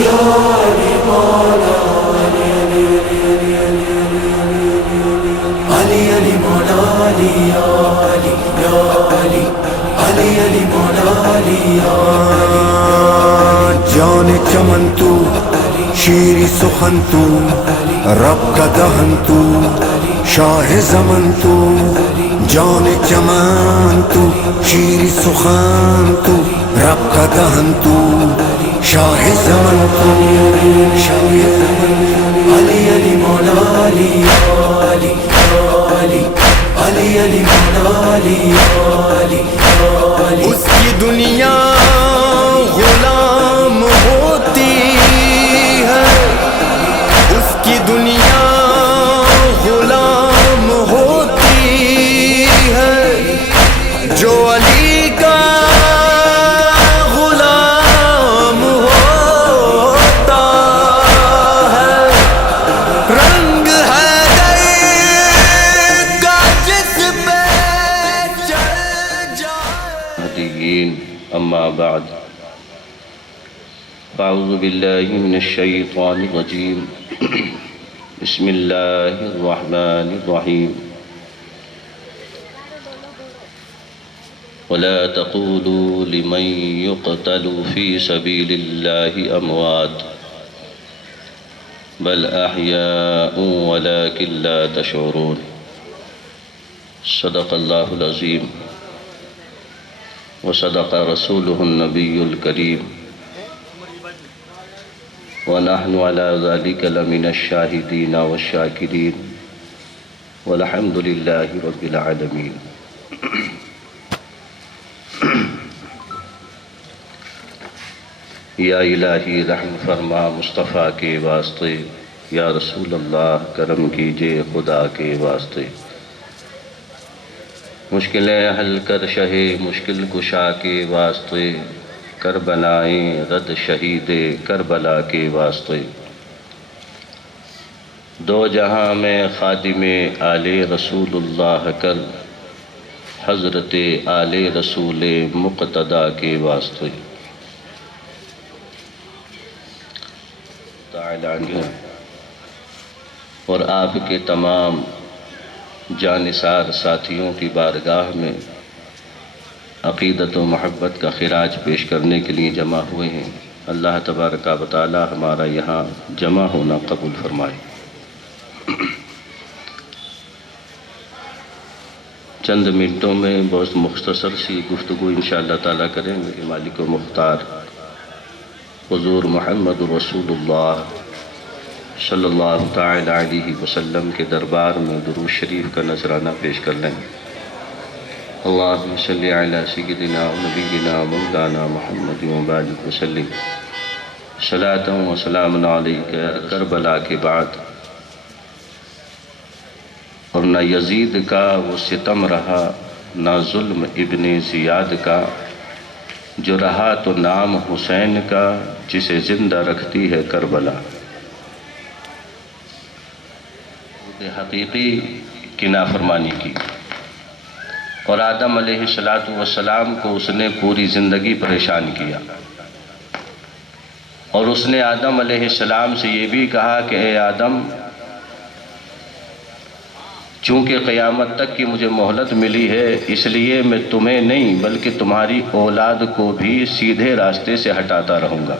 علی علی مولا علی یا علی یا علی علی علی مولا علی یا علی جان چمن تو شیری سخن تو رب کا دہن تو شاہ زمن تو جان چمن تو شیری سخن تو رب کا دہن تو شاہ زمن تو علی علی مولا علی یا علی علی علی علی مولا علی علی علی اس کی دنیا غلام ہوتی ہے، اس کی دنیا غلام ہوتی ہے، جو علی کا غلام ہوتا ہے، رنگ ہے کا جس پہ چل جائے۔ اما بعد فاعوذ باللہ من الشیطان الرجیم بسم اللہ الرحمن الرحیم ولا تقولوا لمن يقتل في سبيل الله اموات بل احياء ولكن لا تشعرون صدق اللہ العظیم وصدق رسوله النبي الكريم ونحن على ذلك لمن الشاهدين والشاكرين والحمد لله رب العالمين۔ یا الہی رحم فرما مصطفیٰ کے واسطے، یا رسول اللہ کرم کیجئے خدا کے واسطے، مشکلیں حل کر شہ مشکل کشا کے واسطے، کربلائیں رد شہید کربلا کے واسطے، دو جہاں میں خادم آل رسول اللہ کر، حضرت آل رسول مقتدیٰ کے واسطے تعالی عنہ اور آپ کے تمام جانثار ساتھیوں کی بارگاہ میں عقیدت و محبت کا خراج پیش کرنے کے لیے جمع ہوئے ہیں۔ اللہ تبارک و تعالی ہمارا یہاں جمع ہونا قبول فرمائے۔ چند منٹوں میں بہت مختصر سی گفتگو انشاءاللہ تعالی کریں گے۔ مالک و مختار حضور محمد رسول اللہ صلی اللہ تعالی علیہ وسلم کے دربار میں درود شریف کا نذرانہ پیش کر لیں۔ اللہم صلی علی سیدنا و نبینا مولانا محمد وبارک وسلم، صلاۃ و سلام علیک کربلا کے بعد، اور نہ یزید کا وہ ستم رہا نہ ظلم ابن زیاد کا، جو رہا تو نام حسین کا جسے زندہ رکھتی ہے کربلا۔ حقیقی کی نافرمانی کی، اور آدم علیہ السلام کو اس نے پوری زندگی پریشان کیا، اور اس نے آدم علیہ السلام سے یہ بھی کہا کہ اے آدم، چونکہ قیامت تک کی مجھے مہلت ملی ہے، اس لیے میں تمہیں نہیں بلکہ تمہاری اولاد کو بھی سیدھے راستے سے ہٹاتا رہوں گا۔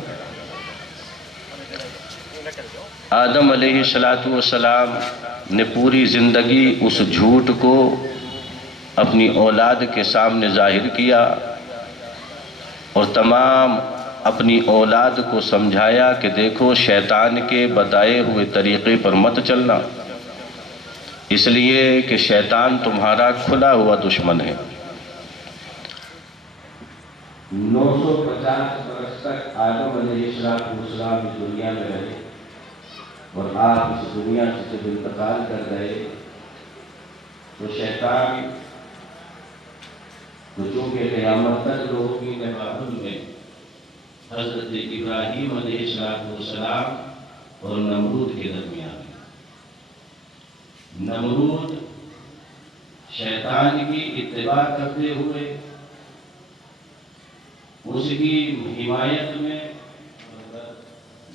آدم علیہ السلام نے پوری زندگی اس جھوٹ کو اپنی اولاد کے سامنے ظاہر کیا، اور تمام اپنی اولاد کو سمجھایا کہ دیکھو شیطان کے بتائے ہوئے طریقے پر مت چلنا، اس لیے کہ شیطان تمہارا کھلا ہوا دشمن ہے۔ 950 برس تک آدم علیہ السلام اس دنیا میں رہے، اور آپ اس دنیا سے جب انتقال کر گئے تو شیطان تو چونکہ قیامت تک لوگوں کی تباہی میں حضرت ابراہیم علیہ السلام اور نمرود کے درمیان، نمرود شیطان کی اتباع کرتے ہوئے اس کی حمایت میں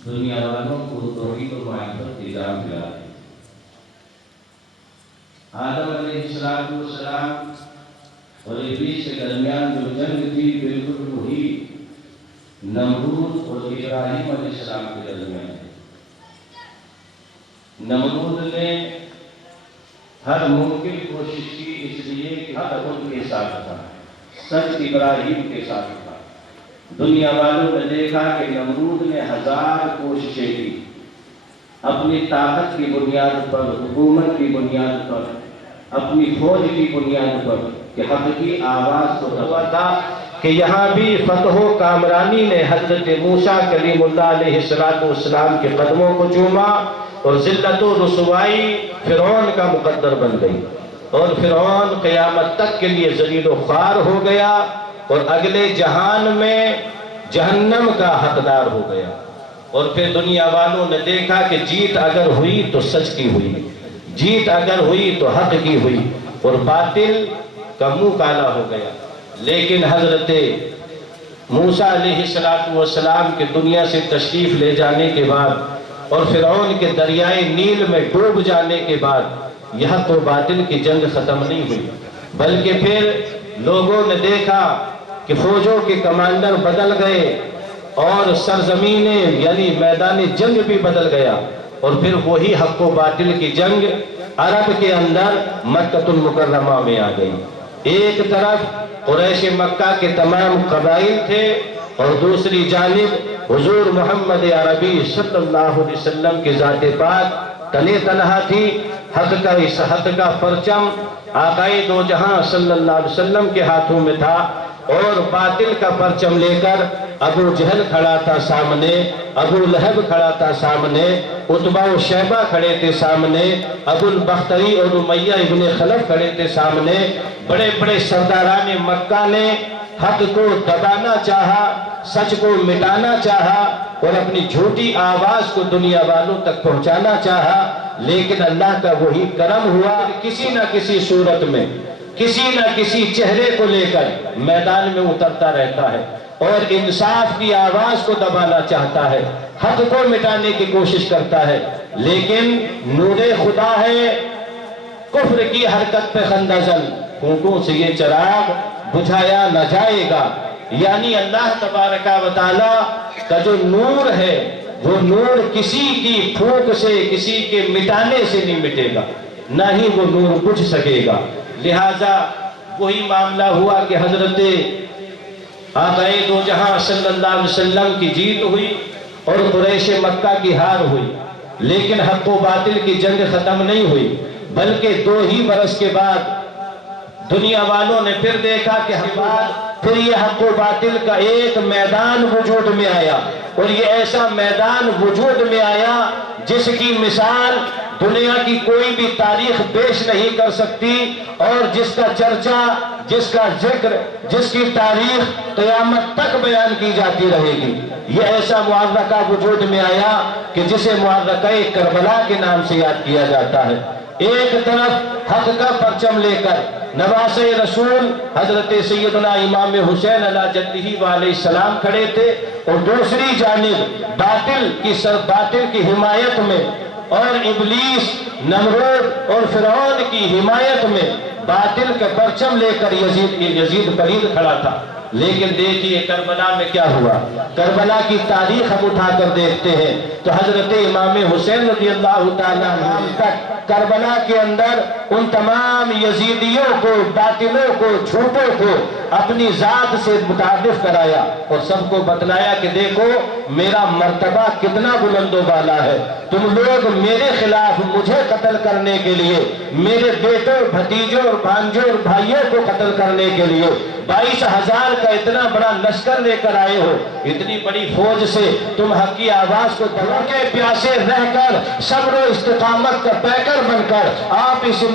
دنیا والوں کو توحید و معرفت کی جام پلاتے. آدم علیہ السلام اور ابلیس کے درمیان جو جنگ تھی بالکل وہی نمرود اور ابراہیم علیہ السلام کے درمیان تھی. نمرود نے ہر ممکن کوشش کی اس لیے کہ حق ان کے ساتھ تھا، سچ ابراہیم کے ساتھ تھا. دنیا والوں نے دیکھا کہ نمرود نے 1000 کوششیں کی اپنی طاقت کی بنیاد پر، حکومت کی بنیاد پر، اپنی فوج کی بنیاد پر کہ حق کی آواز کو دبا تھا کہ یہاں بھی فتح و کامرانی نے حضرت موسیٰ کلیم اللہ علیہ السلام کے قدموں کو چوما اور ذلت و رسوائی فرعون کا مقدر بن گئی اور فرعون قیامت تک کے لیے ذلیل و خوار ہو گیا اور اگلے جہان میں جہنم کا حقدار ہو گیا. اور پھر دنیا والوں نے دیکھا کہ جیت اگر ہوئی تو سچ کی ہوئی، جیت اگر ہوئی تو حق کی ہوئی اور باطل کا منہ کالا ہو گیا. لیکن حضرت موسیٰ علیہ السلام کے دنیا سے تشریف لے جانے کے بعد اور فرعون کے دریائے نیل میں ڈوب جانے کے بعد یہ حق و باطل کی جنگ ختم نہیں ہوئی، بلکہ پھر لوگوں نے دیکھا کہ فوجوں کے کمانڈر بدل گئے اور سرزمینیں یعنی میدان جنگ بھی بدل گیا. اور پھر وہی حق و باطل کی جنگ عرب کے اندر مکہ المکرمہ میں آ گئی. ایک طرف قریش مکہ کے تمام قبائل تھے اور دوسری جانب حضور محمد عربی صلی اللہ علیہ وسلم کی ذات پاک تنے تنہا تھی. حق کا پرچم آقائے دو جہاں صلی اللہ علیہ وسلم کے ہاتھوں میں تھا اور باطل کا پرچم لے کر ابو جہل کھڑا تھا سامنے، ابو لہب کھڑا تھا سامنے، عتبہ و شیبہ کھڑے تھے سامنے، ابو البختری اور امیہ ابن خلف کھڑے تھے سامنے. بڑے بڑے سرداران مکہ نے حق کو دبانا چاہا، سچ کو مٹانا چاہا اور اپنی جھوٹی آواز کو دنیا والوں تک پہنچانا چاہا. لیکن اللہ کا وہی کرم ہوا، کسی نہ کسی صورت میں کسی نہ کسی چہرے کو لے کر میدان میں اترتا رہتا ہے اور انصاف کی آواز کو دبانا چاہتا ہے، حق کو مٹانے کی کوشش کرتا ہے. لیکن نور خدا ہے، کفر کی حرکت پہ خندزن، پھونکوں سے یہ چراغ بجھایا نہ جائے گا. یعنی اللہ تبارک و تعالیٰ کا جو نور ہے وہ نور کسی کی پھونک سے، کسی کے مٹانے سے نہیں مٹے گا، نہ ہی وہ نور بجھ سکے گا. لہٰذا وہی معاملہ ہوا کہ حضرت آقائے دو جہاں صلی اللہ علیہ وسلم کی جیت ہوئی اور قریش مکہ کی ہار ہوئی. لیکن حق و باطل کی جنگ ختم نہیں ہوئی، بلکہ 2 ہی برس کے بعد دنیا والوں نے پھر دیکھا کہ پھر یہ حق و باطل کا ایک میدان وجود میں آیا اور یہ ایسا میدان وجود میں آیا جس کی مثال دنیا کی کوئی بھی تاریخ پیش نہیں کر سکتی اور جس کا چرچا، جس کا ذکر، جس کی تاریخ قیامت تک بیان کی جاتی رہے گی. یہ ایسا معرکہ وجود میں آیا کہ جسے معرکہ کربلا کے نام سے یاد کیا جاتا ہے. ایک طرف حق کا پرچم لے کر نواسے رسول حضرت سیدنا امام حسین علیہ جدہ علیہ السلام کھڑے تھے اور دوسری جانب باطل کی حمایت میں اور ابلیس، نمرود اور فرعون کی حمایت میں باطل کا پرچم لے کر یزید پرید کھڑا تھا. لیکن دیکھیے کربلا میں کیا ہوا. کربلا کی تاریخ ہم اٹھا کر دیکھتے ہیں تو حضرت امام حسین رضی اللہ تعالیٰ عنہ تک کربلا کے اندر ان تمام یزیدیوں کو، باطلوں کو، جھوٹوں کو اپنی ذات سے متعارف کرایا اور سب کو بتلایا کہ دیکھو میرا مرتبہ کتنا بلند و بالا ہے. تم لوگ میرے خلاف مجھے قتل کرنے کے لیے، میرے بیٹوں، بھتیجوں اور بھانجوں اور بھائیوں کو قتل کرنے کے لیے 22,000 کا اتنا بڑا لشکر لے کر آئے ہو. اتنی بڑی فوج سے تم حق کی آواز کو دبا کے پیاسے رہ کر صبر و استقامت کا پیکر بن کر آپ اس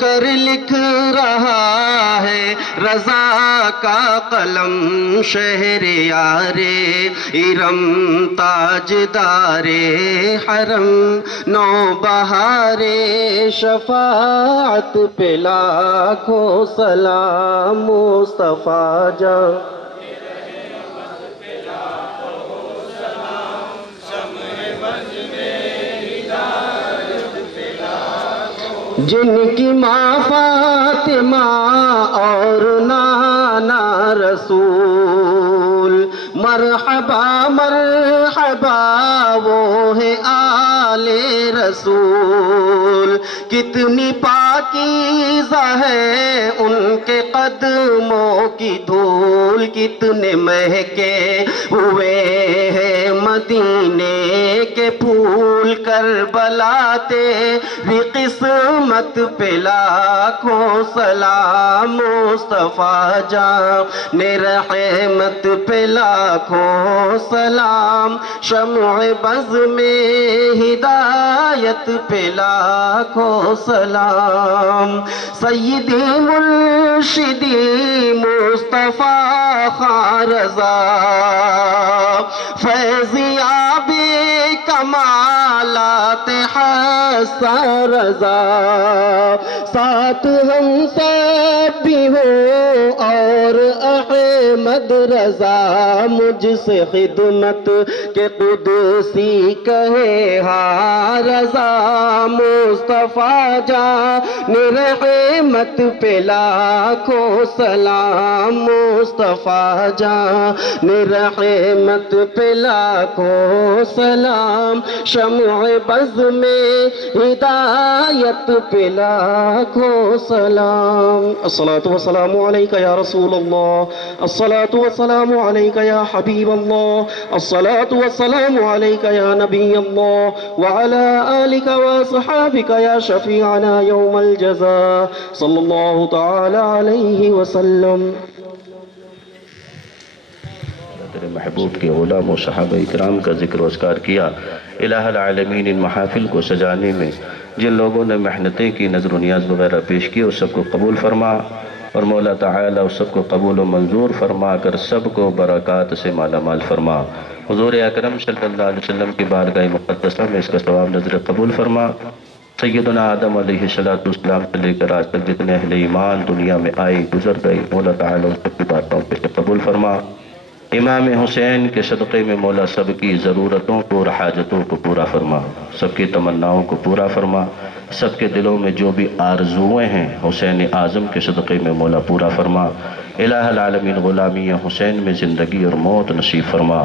کر لکھ رہا ہے رضا کا قلم، شہر یار ارم تاجدار حرم نو بہار شفاعت پہ لاکھوں سلام مصطفیٰ جان۔ جن کی ماں فاطمہ اور نانا رسول، مرحبا مرحبا وہ ہے آل رسول، کتنی پاکیزہ ہے ان کے قدموں کی دھول، کتنے مہکے ہوئے ہیں مدینے کے پھول، کربلا تیری قسمت پہ لاکھوں سلام مصطفیٰ جان رحمت پہ لاکھوں سلام، شمع بز میں ہدایت پہ لاکھوں سلام، سیدی مرشدی مصطفیٰ خان رضا، فیضیاب کمالات حسن رضا، ساتھ ہم سب بھی ہو اور احمد رضا، مجھ سے خدمت کے قدسی کہے ہاں رضا، مصطفیٰ جان رحمت پہ لاکھوں سلام، مصطفیٰ جان رحمت پہ لاکھوں سلام، شمع بز میں ہدایت پہ لاکھوں سلام۔ الصلاة والسلام علیک یا رسول اللہ، الصلاة والسلام علیک یا حبیب اللہ، الصلاة والسلام علیک یا نبی اللہ، وعلى آلک واصحابک یا شفیعنا یوم الجزاء، صلی اللہ تعالی علیہ وسلم۔ تیرے محبوب کے علماء و صحابہ اکرام کا ذکر و اذکار کیا۔ الہ العالمین ان محافل کو سجانے میں جن لوگوں نے محنتیں کی، نظر و نیاز وغیرہ پیش کی، اس سب کو قبول فرما، اور مولا تعالیٰ اس سب کو قبول و منظور فرما کر سب کو برکات سے مالا مال فرما۔ حضور اکرم صلی اللہ علیہ وسلم کی بارگاہ مقدسہ میں اس کا ثواب نظر قبول فرما۔ سیدنا آدم علیہ السلام سے لے کر آج تک جتنے اہل ایمان دنیا میں آئے گزر گئے، مولا تعالیٰ ان سب کی باتوں پہ قبول فرما۔ امام حسین کے صدقے میں مولا سب کی ضرورتوں کو اور حاجتوں کو پورا فرما، سب کی تمناؤں کو پورا فرما، سب کے دلوں میں جو بھی آرزویں ہیں حسین اعظم کے صدقے میں مولا پورا فرما۔ الہ العالمین غلامی حسین میں زندگی اور موت نصیب فرما۔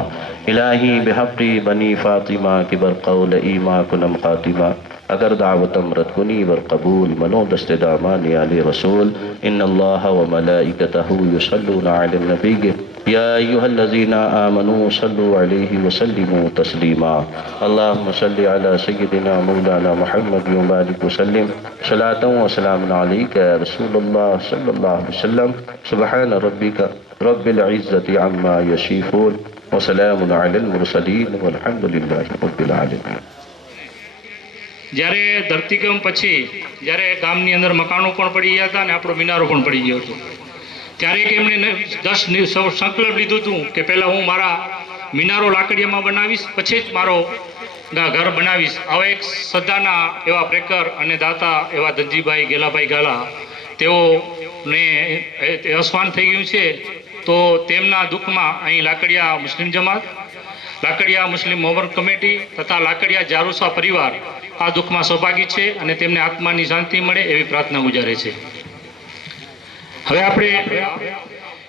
الہی بحقی بنی فاطمہ کی برقول ایما کنم خاتمہ، اگر دعوتم رد کنی برقبول منو دست دامان علی رسول، ان اللہ و ملائکتہ یصلون علی النبی یا ایہا الذین آمنوا صلوا علیہ وسلموا تسلیما۔ اللہم صلی علی سیدنا مولانا محمد وبارک وسلم، صلاۃ و سلام علیک یا رسول اللہ صلی اللہ علیہ وسلم۔ سبحان ربک رب العزت عما یصفون وسلام علی المرسلین والحمد للہ رب العالمین۔ જ્યારે ધરતીકંપ પછી જ્યારે ગામની અંદર મકાનો પણ પડી ગયા હતા અને આપણો મિનારો પણ પડી ગયો હતો, ત્યારે એક એમણે 10 સંકલ્પ લીધું હતું કે પહેલાં હું મારા મિનારો લાકડીયામાં બનાવીશ, પછી જ મારો ઘર બનાવીશ। આવા એક સદાના એવા પ્રેકર અને દાતા એવા ધનજીભાઈ ગેલાભાઈ ગાલા તેઓને અવસાન થઈ ગયું છે, તો તેમના દુઃખમાં અહીં લાકડીયા મુસ્લિમ જમાત, લાકડીયા મુસ્લિમ મોહમ્મદ કમિટી તથા લાકડીયા જારુસા પરિવાર આ દુઃખમાં સૌભાગી છે અને તેમને આત્માની શાંતિ મળે એવી પ્રાર્થના ગુજારે છે। હવે આપણે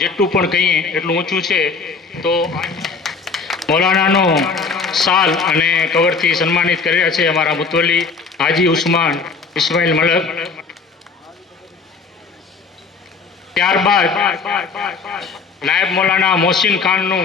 જેટલું પણ કહીએ એટલું ઊંચું છે। તો મૌલાનાનો સાલ અને કવરથી સન્માનિત કર્યા છે અમારા મુતવલ્લી હાજી ઉસ્માન ઇસ્માઇલ મલક। ત્યારબાદ નાયબ મૌલાના મોહસિન ખાનનું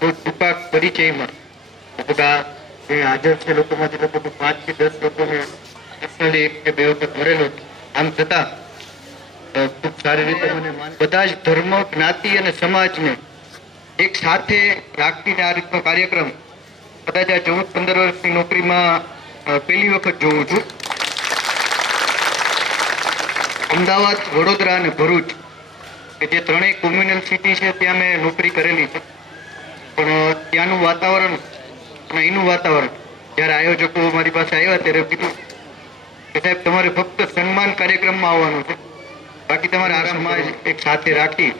ટૂંકા પરિચયમાં બધા જે હાજર છે લોકોમાંથી લગભગ 5 થી 10 લોકોને પર્સનલી એક કે બે વખત મળેલો. આમ છતાં ખૂબ સારી રીતે મને બધા જ ધર્મ જ્ઞાતિ અને સમાજને એક સાથે રાખીને આ રીતનો કાર્યક્રમ કદાચ આ 14-15 વર્ષની નોકરીમાં પહેલી વખત જોઉં છું. અમદાવાદ, વડોદરા અને ભરૂચ કે જે ત્રણેય કોમ્યુનલ સિટી છે ત્યાં મેં નોકરી કરેલી છે, પણ ત્યાંનું વાતાવરણ અને અહીંનું વાતાવરણ જ્યારે આયોજકો મારી પાસે આવ્યા ત્યારે કીધું કે સાહેબ તમારે ફક્ત સન્માન કાર્યક્રમમાં આવવાનું છે, બાકી તમારે આ સમાજ એક સાથે રાખી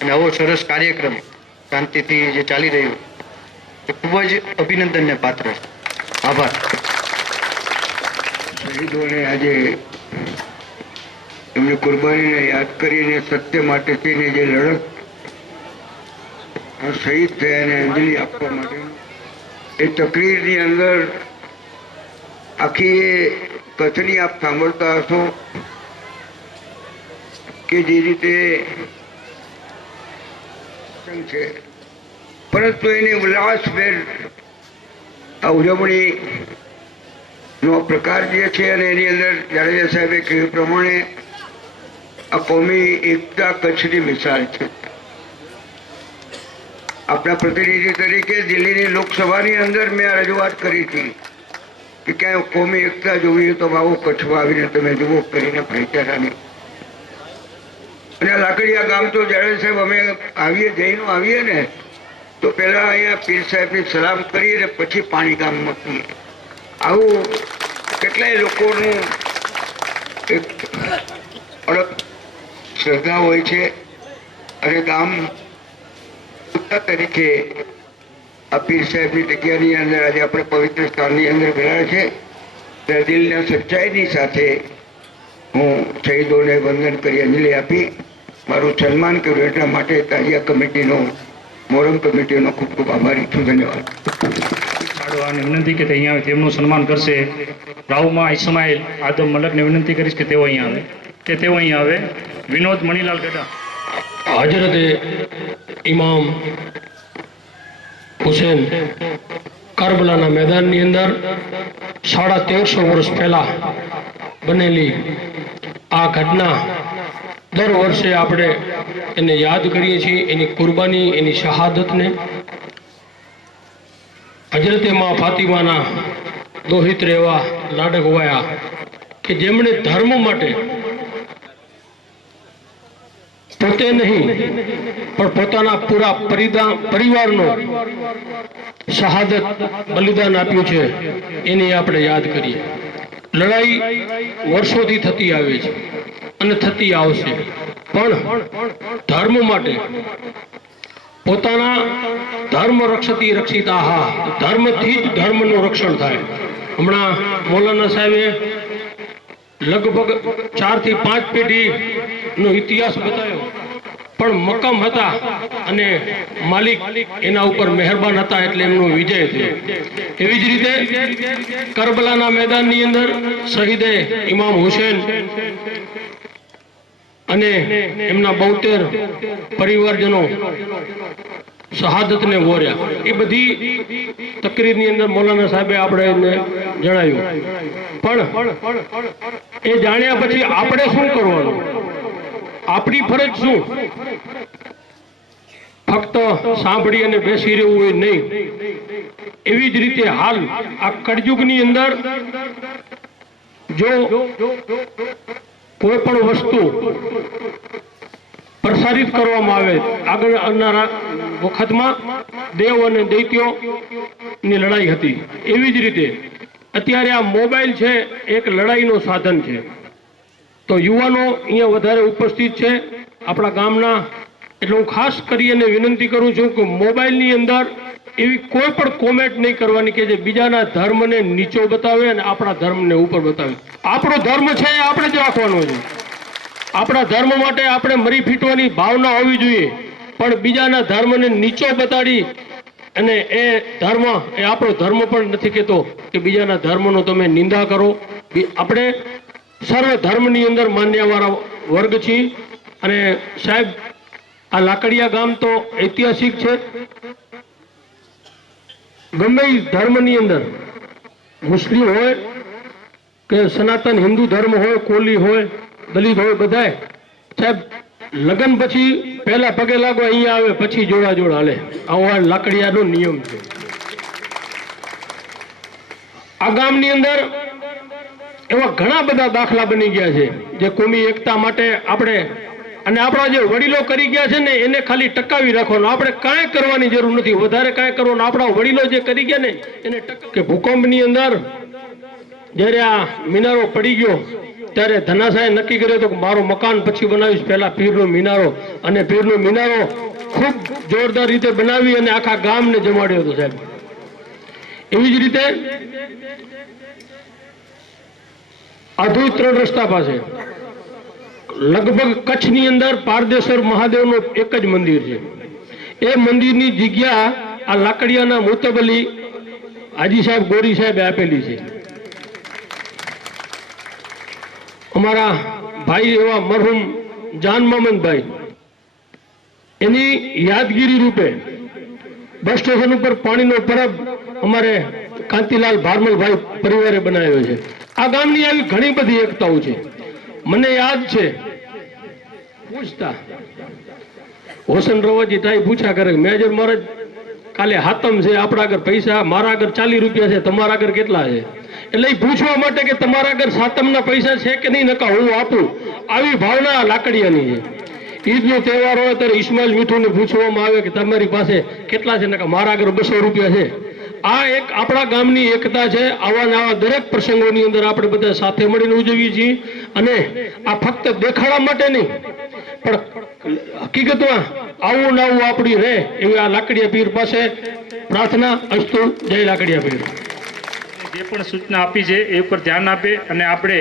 અને આવો સરસ કાર્યક્રમ શાંતિથી જે ચાલી રહ્યો એ ખૂબ જ અભિનંદનને પાત્ર છે. આભાર. શહીદોને આજે એમની કુરબાનીને યાદ કરીને સત્ય માટે થઈને જે લડત શહીદ થયા અને અંજલિ આપવા માટે એ તકરીરની અંદર આખી એ કથની આપ સાંભળતા હશો કે જે રીતે છે, પરંતુ એની ઉલ્લાસભેર આ ઉજવણીનો પ્રકાર જે છે અને એની અંદર જાડેજા સાહેબે કહ્યું પ્રમાણે આ કોમી એકતા કચ્છની મિસાલ છે. આપણા પ્રતિનિધિ તરીકે દિલ્હીની લોકસભાની અંદર મેં આ રજૂઆત કરી હતી કે ક્યાંય કોમી એકતા જોવી તો આવો કચ્છમાં આવીને તમે જુઓ કરીને ભાઈચારાની. અને લાકડીયા ગામ તો જાડેજા સાહેબ અમે જઈને આવીએ ને તો પહેલા અહીંયા પીર સાહેબની સલામ કરીએ ને પછી પાણી ગામમાં પીએ. આવું કેટલાય લોકોનું એક અડગ શ્રદ્ધા હોય છે અને ગામ તરીકે આ પીર સાહેબની જગ્યાની અંદર આજે આપણે પવિત્ર સ્થાનની અંદર ગયા છે ત્યારે દિલના સચ્ચાઈની સાથે હું શહીદોને વંદન કરી અંજલિ આપી મારું સન્માન કર્યું એટલા માટે તાજિયા કમિટીનો મોરમ કમિટીનો ખૂબ ખૂબ આભારી છું. ધન્યવાદ. અને વિનંતી કે તે અહીંયા આવે તેમનું સન્માન કરશે. રાવમાં ઇસ્માઇલ આદમ મલકને વિનંતી કરીશ કે તેઓ અહીંયા આવે. વિનોદ મણીલાલ ગઢા. હજરત ઇમામ હુસેન કરબલાના મેદાનની અંદર 1350 વર્ષ પહેલા બનેલી આ ઘટના દર વર્ષે આપણે એને યાદ કરીએ છીએ, એની કુરબાની, એની શહાદતને. હજરતે માં ફાતિમાના દોહિત એવા લાડક વાયા કે જેમણે ધર્મ માટે પોતે નહીં પણ પોતાના પૂરા પરિવારનો શહાદત બલિદાન આપ્યું છે, એની આપણે યાદ કરીએ. લડાઈ વર્ષોથી થતી આવે છે અને થતી આવશે, પણ ધર્મ માટે પોતાના ધર્મ રક્ષતી રક્ષિતાહા, ધર્મથી જ ધર્મનું રક્ષણ થાય. હમણાં મૌલાના સાહેબે લગભગ 4 થી 5 પેઢીનો ઇતિહાસ બતાવ્યો, પણ મક્કમ હતા અને માલિક એના ઉપર મહેરબાન હતા એટલે એમનો વિજય થયો. એવી જ રીતે કરબલાના મેદાનની અંદર શહીદે ઇમામ હુસેન અને એમના 72 પરિવારજનો શહાદતને વોર્યા. એ બધી તકરીરની અંદર મૌલાના સાહેબે આપણે એને જણાવ્યું. પણ એ જાણ્યા પછી આપણે શું કરવાનું, આપણી ફરજ શું? ફક્ત સાંભળી અને બેસી રહેવું હોય નહીં. એવી જ રીતે હાલ આ કળયુગની અંદર જો કોઈ પણ વસ્તુ પ્રસારિત કરવામાં આવે, આગળ આવનારા વખતમાં દેવ અને દૈત્યોની લડાઈ હતી, એવી જ રીતે અત્યારે આ મોબાઈલ છે એક લડાઈનું સાધન છે. તો યુવાનો અહીંયા વધારે ઉપસ્થિત છે આપણા ગામના, એટલે હું ખાસ કરી અને વિનંતી કરું છું કે મોબાઈલની અંદર એવી કોઈ પણ કોમેન્ટ નહીં કરવાની કે જે બીજાના ધર્મને નીચો બતાવે અને આપણા ધર્મને ઉપર બતાવે. આપણો ધર્મ છે એ આપણે જ રાખવાનો છે. આપણા ધર્મ માટે આપણે મરી ફીટવાની ભાવના હોવી જોઈએ, પણ બીજાના ધર્મને નીચો બતાડી અને એ ધર્મ એ આપણો ધર્મ પણ નથી કહેતો કે બીજાના ધર્મનો તમે નિંદા કરો. આપણે સર્વ ધર્મની અંદર માન્યવાળા વર્ગ છીએ. અને સાહેબ, આ લાકડિયા ગામ તો ઐતિહાસિક છે. ગમે ધર્મની અંદર, મુસ્લિમ હોય કે સનાતન હિન્દુ ધર્મ હોય, કોલી હોય, દલિત હોય, બધાય સાહેબ લગ્ન પછી પહેલા પગે લાગો અહીંયા આવે, પછી જોડા જોડા હાલે. આવો આ લાકડિયાનો નિયમ છે. આ ગામની અંદર એવા ઘણા બધા દાખલા બની ગયા છે જે કોમી એકતા માટે આપણે અને આપણા જે વડીલો કરી ગયા છે ને એને ખાલી ટકાવી રાખવાનું. આપણે કાંઈ કરવાની જરૂર નથી, વધારે કાંઈ કરવાનું. આપણા વડીલો જે કરી ગયા ને એને કે ભૂકંપની અંદર જ્યારે આ મિનારો પડી ગયો ત્યારે ધનાસાએ નક્કી કર્યો હતો કે મારું મકાન પછી બનાવીશ, પહેલા પીરનો મિનારો. અને પીરનો મિનારો ખૂબ જોરદાર રીતે બનાવી અને આખા ગામને જમાડ્યો હતો સાહેબ. એવી જ રીતે અધૂ 3 રસ્તા પાસે લગભગ કચ્છની અંદર પારદેશ્વર મહાદેવનું એક જ મંદિર છે. એ મંદિરની જગ્યા આ લાકડિયાના મુતબલી હાજી સાહેબ ગોરી સાહેબે આપેલી છે. અમારા ભાઈ એવા મરહુમ જાન મામનભાઈ, એની યાદગીરી રૂપે બસ સ્ટેશન ઉપર પાણીનો પરબ અમારે કાંતિલાલ ભારમલભાઈ પરિવારે બનાવ્યો છે. આ ગામની આવી ઘણી બધી એકતાઓ છે. મને યાદ છે પૂછતા હોસન રવાજી તાઈ પૂછ્યા કરે, મેજર મહારાજ કાલે હાતમ છે, આપણા આગળ પૈસા, મારા આગળ 40 રૂપિયા છે, તમારા આગળ કેટલા છે? એટલે એ પૂછવા માટે કે તમારા આગળ સાતમના પૈસા છે કે નહીં, નકા હું આપું. આવી ભાવના લાકડિયાની છે. ઈદનો તહેવાર હોય ત્યારે ઇસ્માઇલ મીઠુને પૂછવામાં આવે કે તમારી પાસે કેટલા છે, નકા મારા આગળ 200 રૂપિયા છે. આ એક આપણા ગામની એકતા છે. આવા આવા દરેક પ્રસંગોની અંદર આપણે બધા સાથે મળીને ઉજવીએ છીએ. અને આ ફક્ત દેખાડા માટે નહીં, પણ હકીકતમાં આવું ને આવું આપણી રહે એવી આ લાકડિયા પીર પાસે પ્રાર્થના. અસ્તુ. જય લાકડિયા પીર. જે પણ સૂચના આપી છે એ ઉપર ધ્યાન આપે અને આપણે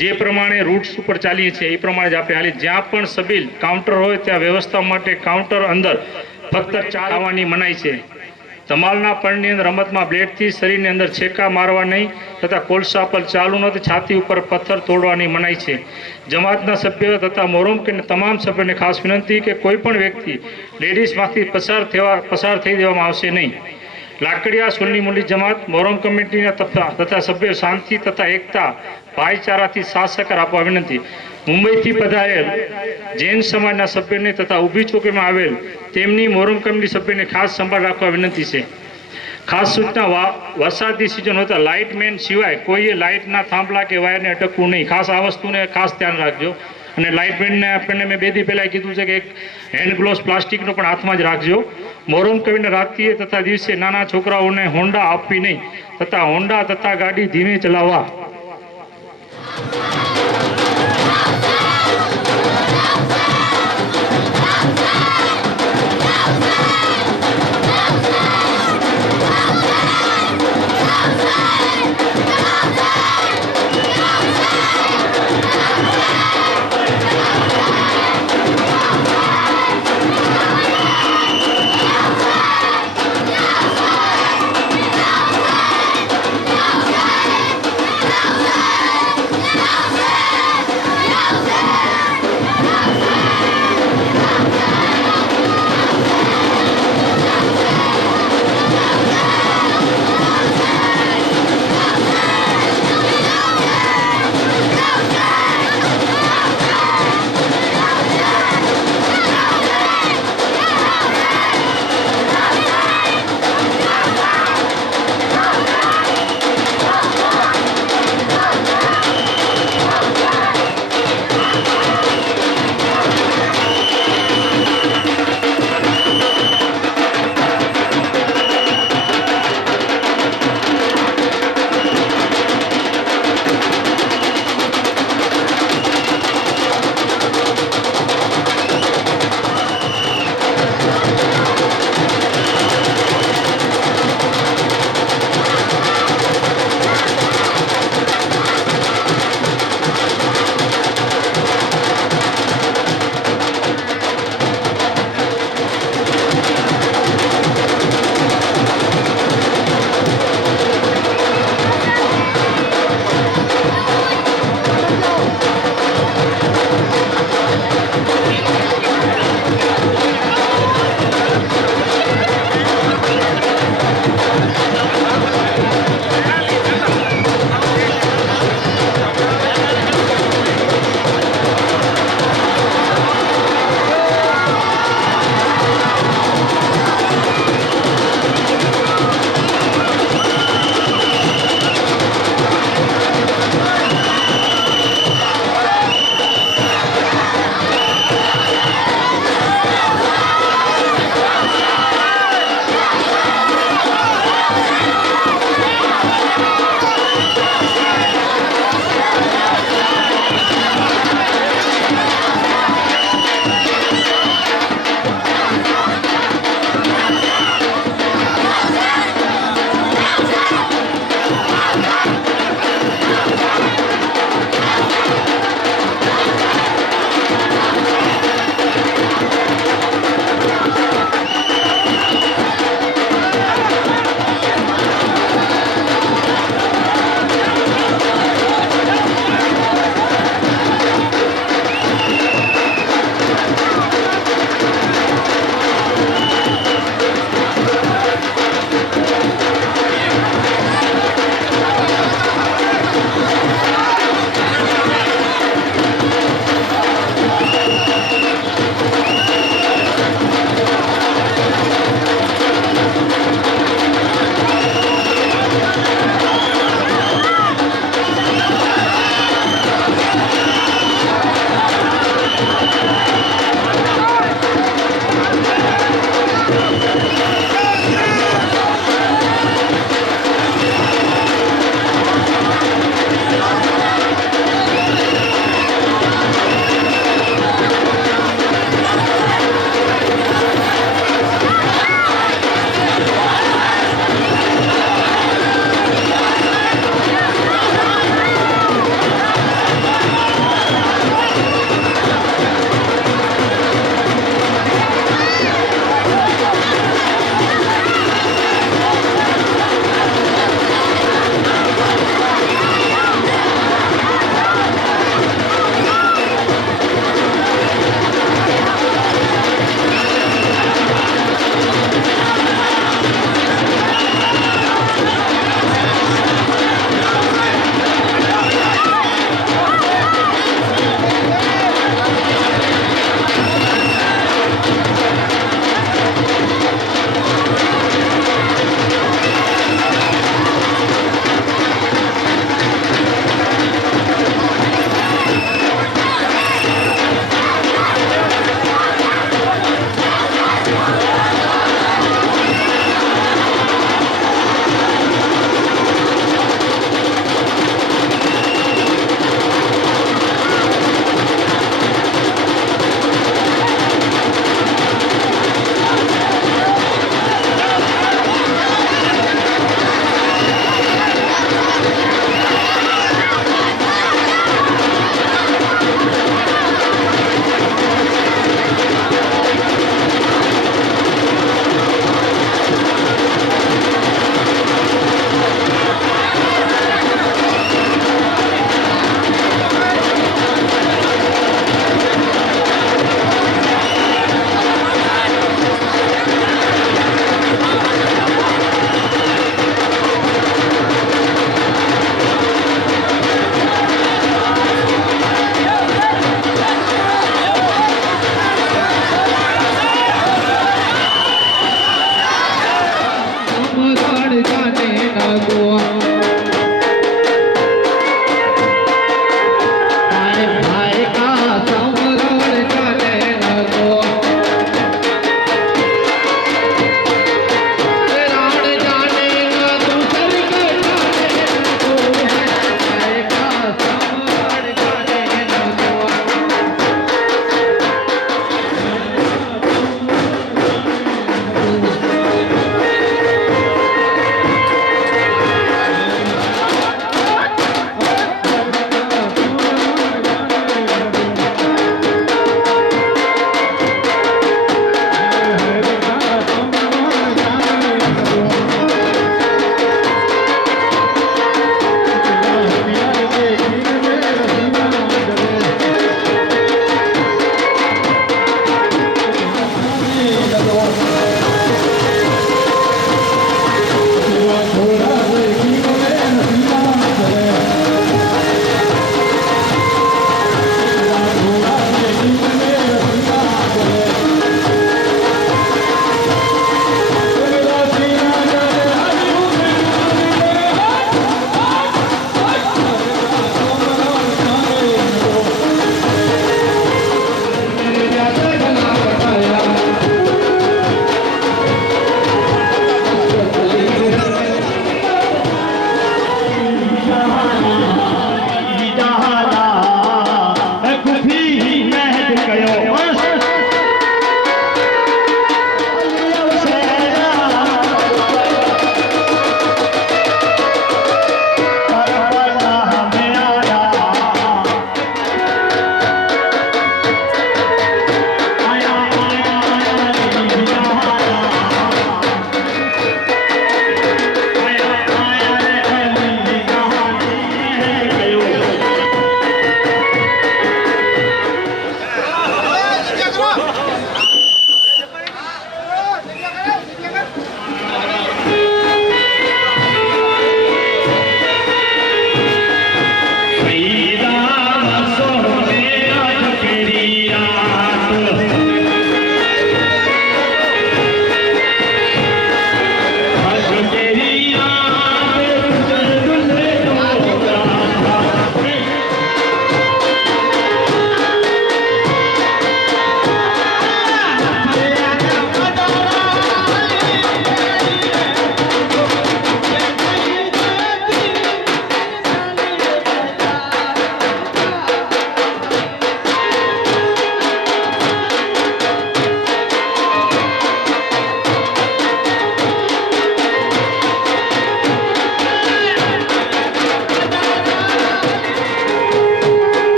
જે પ્રમાણે રૂટ્સ ઉપર ચાલીએ છીએ એ પ્રમાણે જ આપણે હાલી. જ્યાં પણ સબીલ કાઉન્ટર હોય ત્યાં વ્યવસ્થા માટે કાઉન્ટર અંદર ફક્ત ચા આવવાની મનાઈ છે. ધમાલના પણની અંદર રમતમાં બ્લેડથી શરીરની અંદર છેકા મારવા નહીં તથા કોલસા પર ચાલુ ન છાતી ઉપર પથ્થર તોડવાની મનાઈ છે. જમાતના સભ્યો તથા મોહરમ કે તમામ સભ્યોને ખાસ વિનંતી કે કોઈ પણ વ્યક્તિ લેડીઝમાંથી પસાર થઈ દેવામાં આવશે નહીં. લાકડિયા સુન્ની મુસ્લિમ જમાત મોહરમ કમિટીના તથા સભ્યો શાંતિ તથા એકતા ભાઈચારાથી સાથ સહકાર આપવા વિનંતી. મુંબઈથી પધારેલ જૈન સમાજના સભ્યોને તથા ઊભી ચોકીમાં આવેલ તેમની મોહરમ કમિટી સભ્યોને ખાસ સંભાળ રાખવા વિનંતી છે. ખાસ સૂચના, વરસાદની સિઝન હોતા લાઇટમેન સિવાય કોઈએ લાઇટના થાંભલા કે વાયરને અટકવું નહીં. ખાસ આ વસ્તુને ખાસ ધ્યાન રાખજો. અને લાઇટમેનને આપણને મેં 2 દી પહેલાં કીધું છે કે એક હેન્ડ ગ્લોવ્સ પ્લાસ્ટિકનો પણ હાથમાં જ રાખજો. મોહરમ કવિને રાત્રિએ તથા દિવસે નાના છોકરાઓને હોન્ડા આપવી નહીં તથા હોન્ડા તથા ગાડી ધીમે ચલાવવા.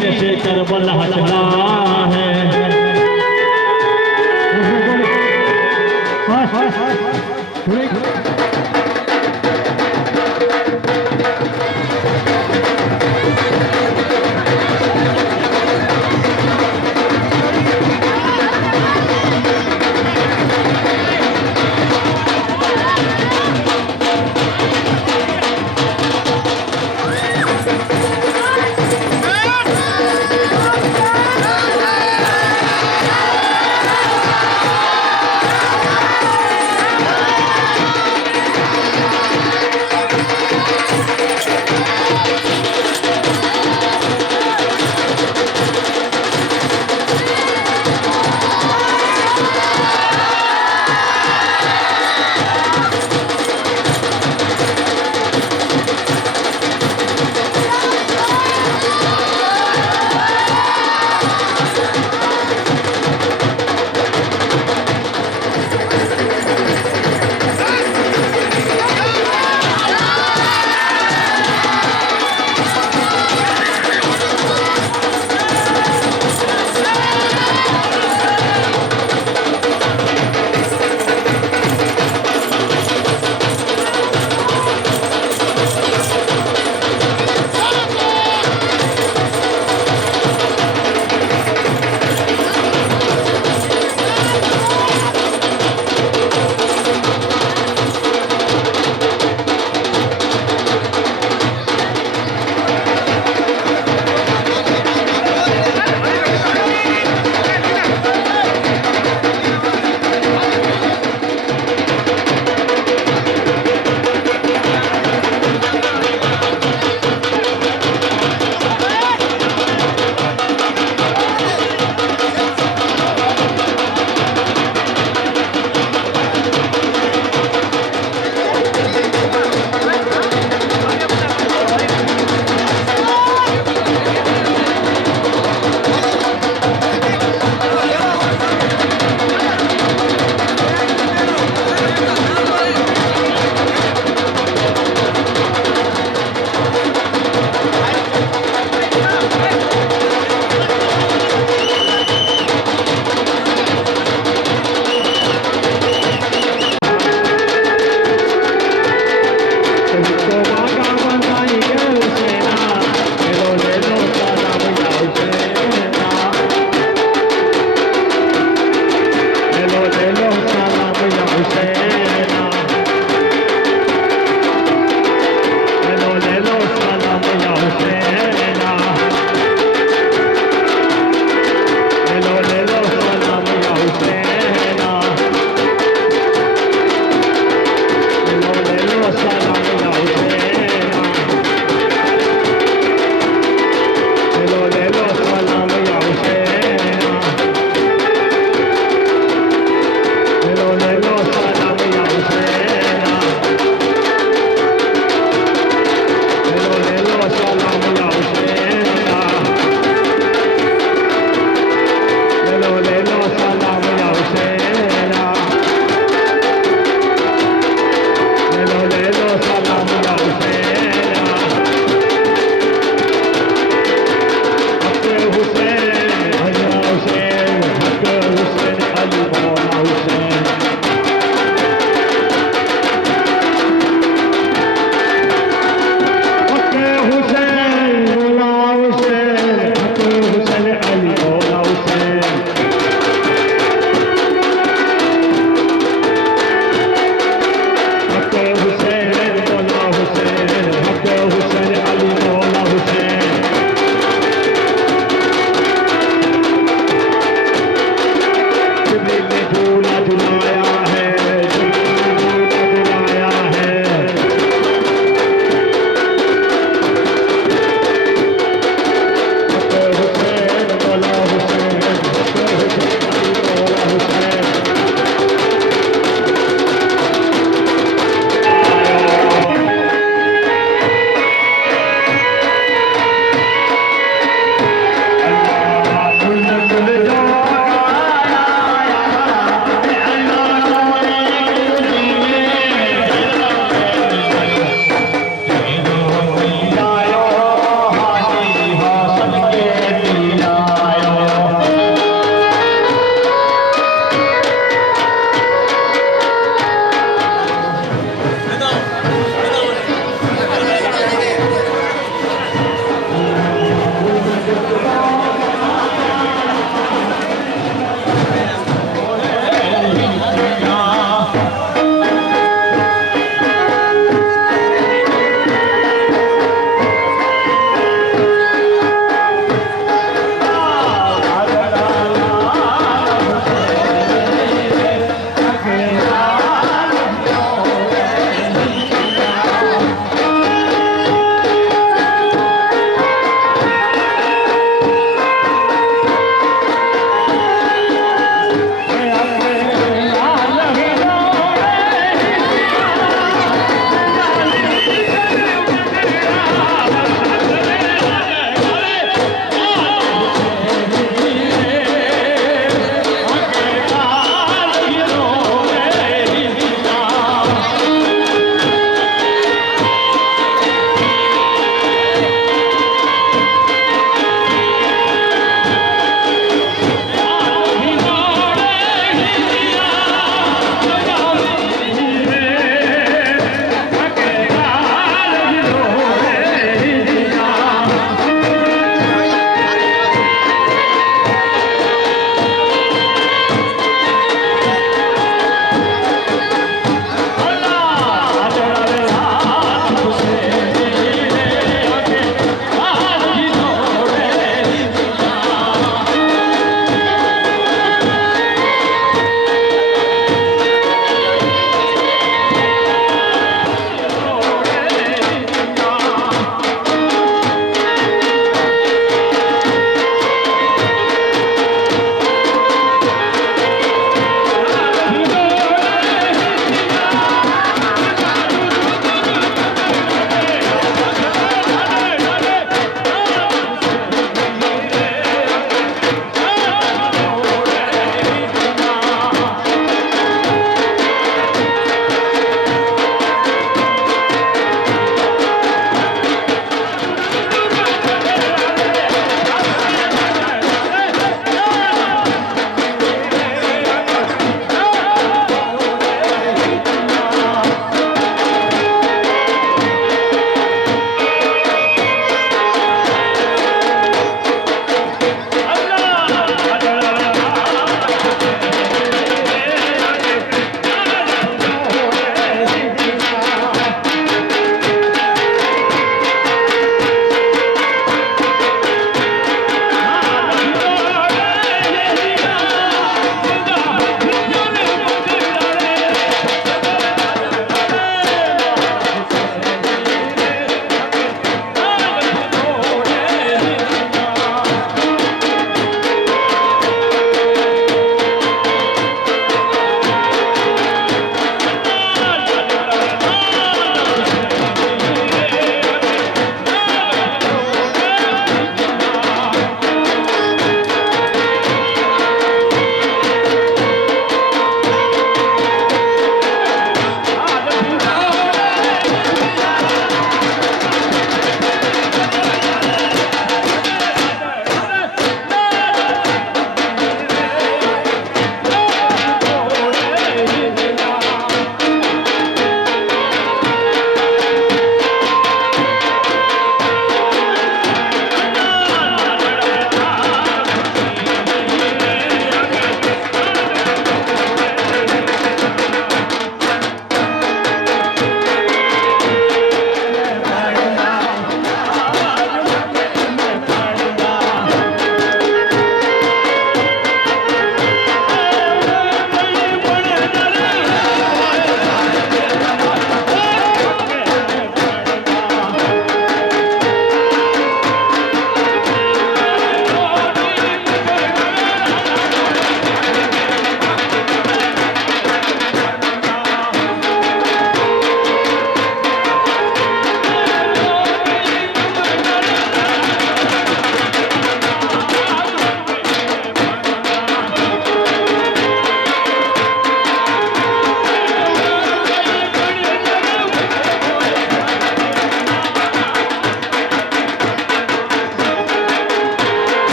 زمین سے کربلا چلا ہے